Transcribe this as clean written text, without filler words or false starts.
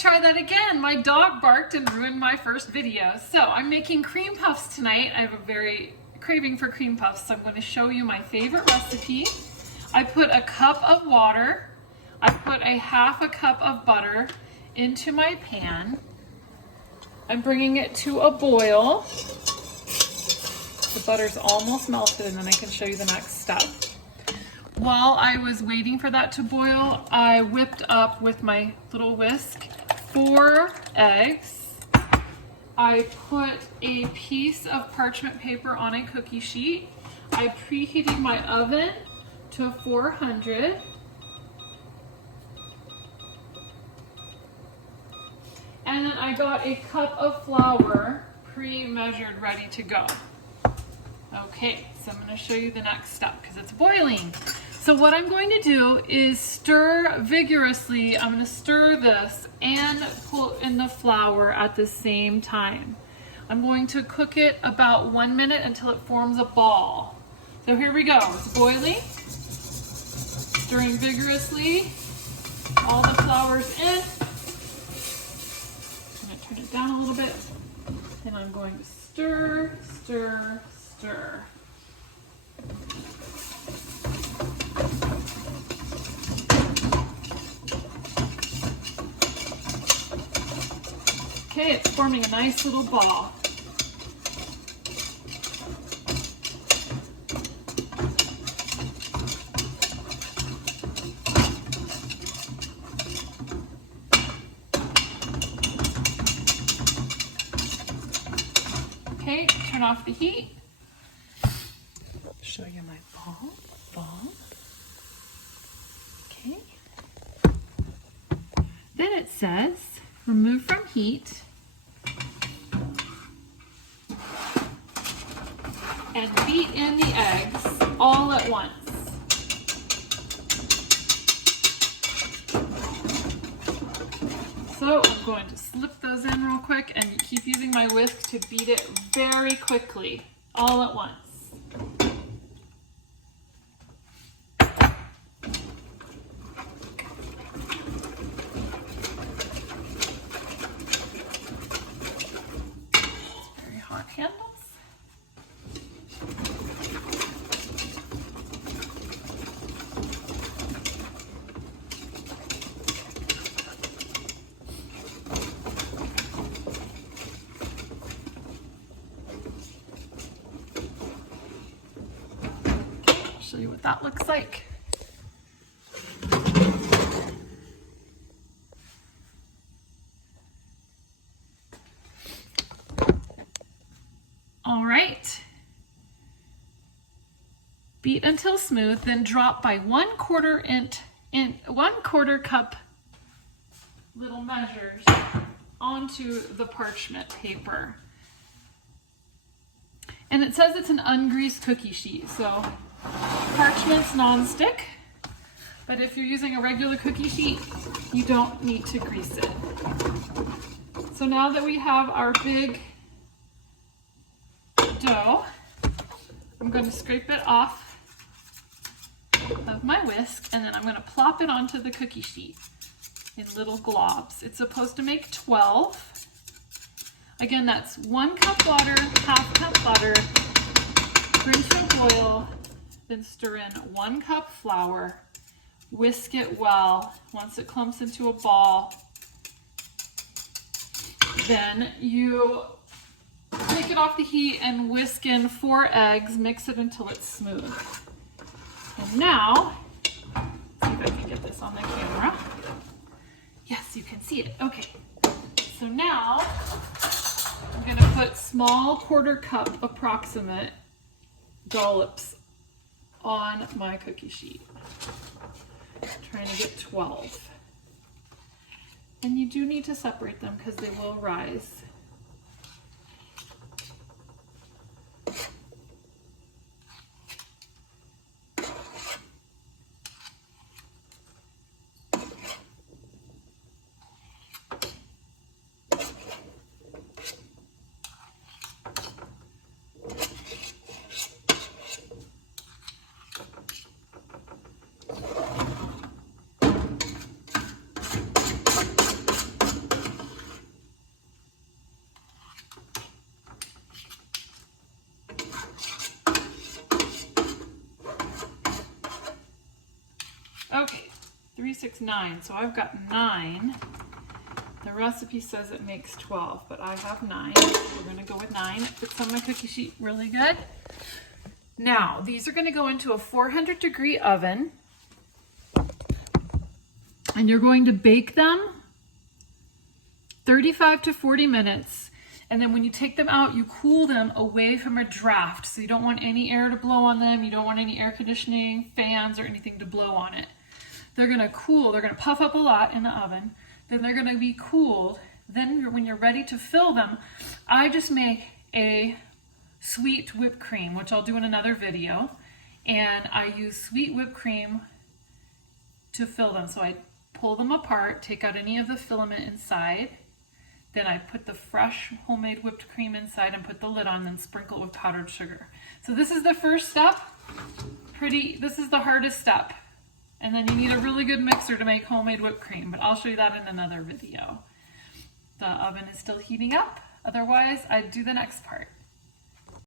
try that again. My dog barked and ruined my first video. So I'm making cream puffs tonight. I have a very craving for cream puffs, so I'm going to show you my favorite recipe. I put a cup of water. I put a half a cup of butter into my pan. I'm bringing it to a boil. The butter's almost melted, and then I can show you the next step. While I was waiting for that to boil, I whipped up with my little whisk 4 eggs. I put a piece of parchment paper on a cookie sheet. I preheated my oven to 400. And then I got a cup of flour pre-measured, ready to go. Okay, so I'm going to show you the next step because it's boiling. So what I'm going to do is stir vigorously. I'm going to stir this and pull in the flour at the same time. I'm going to cook it about 1 minute until it forms a ball. So here we go. It's boiling. Stirring vigorously. All the flour's in. I'm going to turn it down a little bit. And I'm going to stir, stir, stir. Okay, it's forming a nice little ball. Okay, turn off the heat. Show you my ball. Okay. Then it says, remove from heat and beat in the eggs all at once. So I'm going to slip those in real quick and keep using my whisk to beat it very quickly, all at once. Handles. I'll show you what that looks like. All right, beat until smooth, then drop by 1/4 cup little measures onto the parchment paper. And it says it's an ungreased cookie sheet, so parchment's non-stick, but if you're using a regular cookie sheet, you don't need to grease it. So now that we have our big dough, I'm going to scrape it off of my whisk, and then I'm going to plop it onto the cookie sheet in little globs. It's supposed to make 12. Again, that's 1 cup water, half cup butter, bring to a boil, then stir in 1 cup flour, whisk it well. Once it clumps into a ball, then you take it off the heat and whisk in 4 eggs, mix it until it's smooth. And now, let's see if I can get this on the camera. Yes, you can see it. Okay. So now, I'm going to put small 1/4 cup approximate dollops on my cookie sheet. I'm trying to get 12. And you do need to separate them because they will rise. 6, 9. So I've got 9. The recipe says it makes 12, but I have 9. We're gonna go with 9. It fits on my cookie sheet really good. Now, these are gonna go into a 400-degree oven, and you're going to bake them 35 to 40 minutes. And then when you take them out, you cool them away from a draft. So you don't want any air to blow on them. You don't want any air conditioning, fans, or anything to blow on it. They're gonna cool, they're gonna puff up a lot in the oven. Then they're gonna be cooled. Then when you're ready to fill them, I just make a sweet whipped cream, which I'll do in another video. And I use sweet whipped cream to fill them. So I pull them apart, take out any of the filament inside. Then I put the fresh homemade whipped cream inside and put the lid on, then sprinkle it with powdered sugar. So this is the first step. This is the hardest step. And then you need a really good mixer to make homemade whipped cream, but I'll show you that in another video. The oven is still heating up. Otherwise, I'd do the next part.